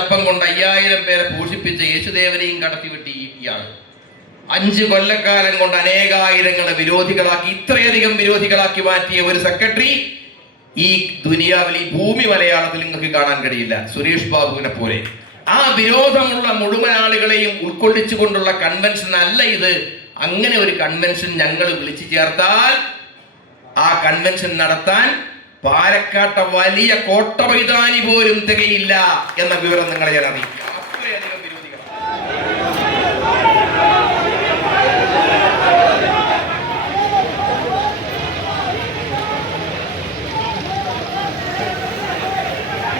അപ്പം കൊണ്ട് 5000 പേരെ പോഷിപ്പിച്ച യേശുദേവനെയും കടത്തിവിട്ടി ഇയാള്. 5 കൊല്ലക്കാലം കൊണ്ട് അനേകായിരങ്ങളെ വിരോധികളാക്കി, ഇത്രയധികം വിരോധികളാക്കി മാറ്റിയ ഒരു സെക്രട്ടറി ഈ ദുനിയാവിൽ, ഈ ഭൂമി മലയാളത്തിൽ നിങ്ങൾക്ക് കാണാൻ കഴിയില്ല, സുരേഷ് ബാബുവിനെ പോലെ. ആ വിരോധമുള്ള മുഴുവൻ ആളുകളെയും ഉൾക്കൊള്ളിച്ചുകൊണ്ടുള്ള കൺവെൻഷൻ അല്ല ഇത്. അങ്ങനെ ഒരു കൺവെൻഷൻ ഞങ്ങൾ വിളിച്ചു ചേർത്താൽ ആ കൺവെൻഷൻ നടത്താൻ പാലക്കാട്ടെ വലിയ കോട്ട മൈതാനി പോലും തികയില്ല എന്ന വിവരം നിങ്ങളെ ഞാൻ അറിയിക്കാം.